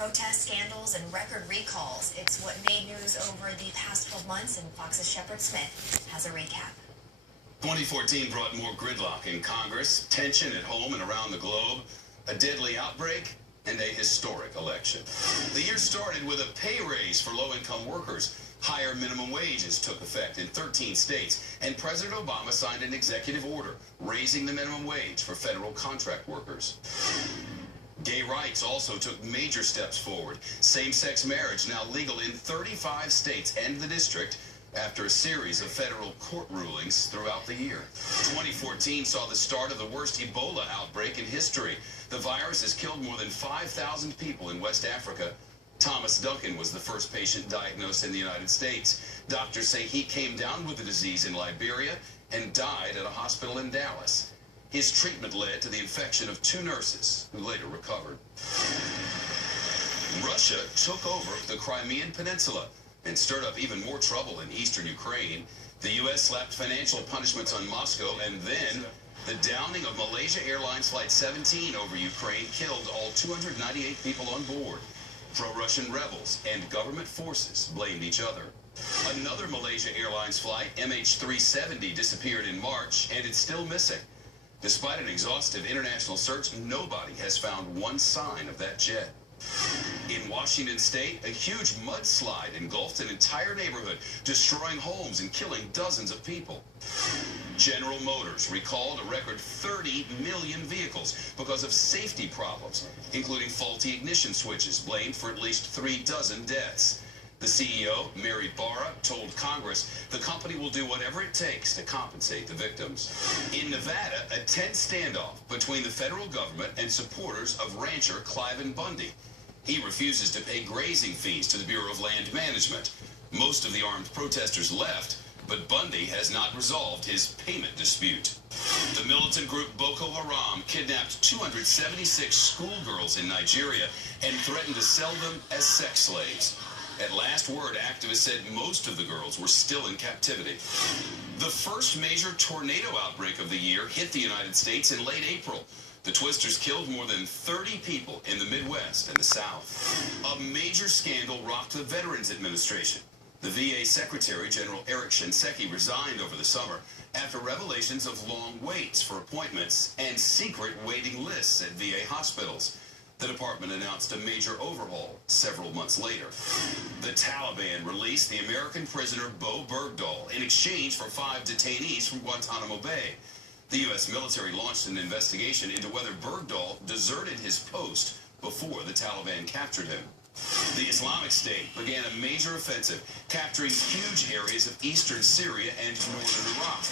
Protests, scandals, and record recalls. It's what made news over the past 12 months, and Fox's Shepard Smith has a recap. 2014 brought more gridlock in Congress, tension at home and around the globe, a deadly outbreak, and a historic election. The year started with a pay raise for low-income workers. Higher minimum wages took effect in 13 states, and President Obama signed an executive order raising the minimum wage for federal contract workers. Gay rights also took major steps forward. Same-sex marriage now legal in 35 states and the district after a series of federal court rulings throughout the year. 2014 saw the start of the worst Ebola outbreak in history. The virus has killed more than 5,000 people in West Africa. Thomas Duncan was the first patient diagnosed in the United States. Doctors say he came down with the disease in Liberia and died at a hospital in Dallas. His treatment led to the infection of 2 nurses who later recovered. Russia took over the Crimean Peninsula and stirred up even more trouble in eastern Ukraine. The U.S. slapped financial punishments on Moscow, and then the downing of Malaysia Airlines Flight 17 over Ukraine killed all 298 people on board. Pro-Russian rebels and government forces blamed each other. Another Malaysia Airlines flight, MH370, disappeared in March, and it's still missing. Despite an exhaustive international search, nobody has found one sign of that jet. In Washington state, a huge mudslide engulfed an entire neighborhood, destroying homes and killing dozens of people. General Motors recalled a record 30 million vehicles because of safety problems, including faulty ignition switches blamed for at least 36 deaths. The CEO, Mary Barra, told Congress the company will do whatever it takes to compensate the victims. In Nevada, a tense standoff between the federal government and supporters of rancher Cliven Bundy. He refuses to pay grazing fees to the Bureau of Land Management. Most of the armed protesters left, but Bundy has not resolved his payment dispute. The militant group Boko Haram kidnapped 276 schoolgirls in Nigeria and threatened to sell them as sex slaves. At last word, activists said most of the girls were still in captivity. The first major tornado outbreak of the year hit the United States in late April. The twisters killed more than 30 people in the Midwest and the South. A major scandal rocked the Veterans Administration. The VA Secretary, General Eric Shinseki, resigned over the summer after revelations of long waits for appointments and secret waiting lists at VA hospitals. The department announced a major overhaul several months later. The Taliban released the American prisoner Bo Bergdahl in exchange for 5 detainees from Guantanamo Bay. The U.S. military launched an investigation into whether Bergdahl deserted his post before the Taliban captured him. The Islamic State began a major offensive, capturing huge areas of eastern Syria and northern Iraq.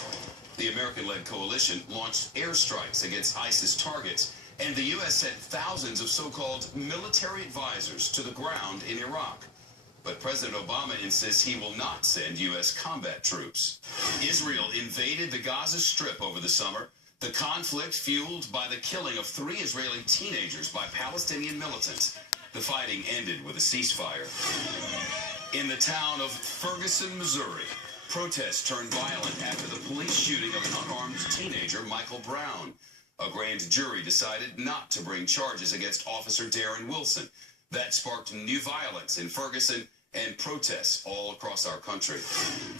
The American-led coalition launched airstrikes against ISIS targets, and the U.S. sent thousands of so-called military advisors to the ground in Iraq. But President Obama insists he will not send U.S. combat troops. Israel invaded the Gaza Strip over the summer, the conflict fueled by the killing of 3 Israeli teenagers by Palestinian militants. The fighting ended with a ceasefire. In the town of Ferguson, Missouri, protests turned violent after the police shooting of an unarmed teenager, Michael Brown. A grand jury decided not to bring charges against Officer Darren Wilson. That sparked new violence in Ferguson and protests all across our country.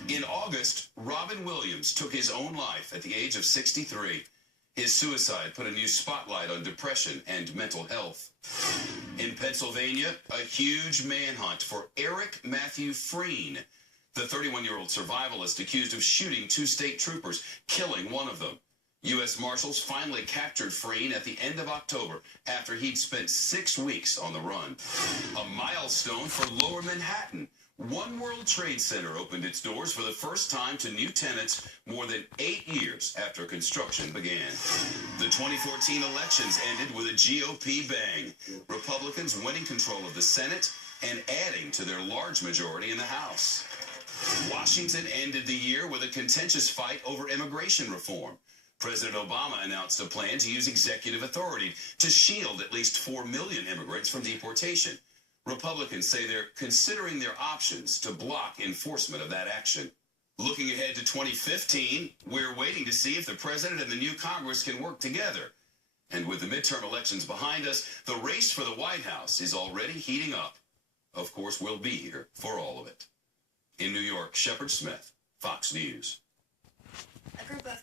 In August, Robin Williams took his own life at the age of 63. His suicide put a new spotlight on depression and mental health. In Pennsylvania, a huge manhunt for Eric Matthew Freen, the 31-year-old survivalist accused of shooting 2 state troopers, killing one of them. U.S. Marshals finally captured Freen at the end of October after he'd spent 6 weeks on the run. A milestone for Lower Manhattan. One World Trade Center opened its doors for the first time to new tenants more than 8 years after construction began. The 2014 elections ended with a GOP bang, Republicans winning control of the Senate and adding to their large majority in the House. Washington ended the year with a contentious fight over immigration reform. President Obama announced a plan to use executive authority to shield at least 4 million immigrants from deportation. Republicans say they're considering their options to block enforcement of that action. Looking ahead to 2015, we're waiting to see if the president and the new Congress can work together. And with the midterm elections behind us, the race for the White House is already heating up. Of course, we'll be here for all of it. In New York, Shepard Smith, Fox News. A group of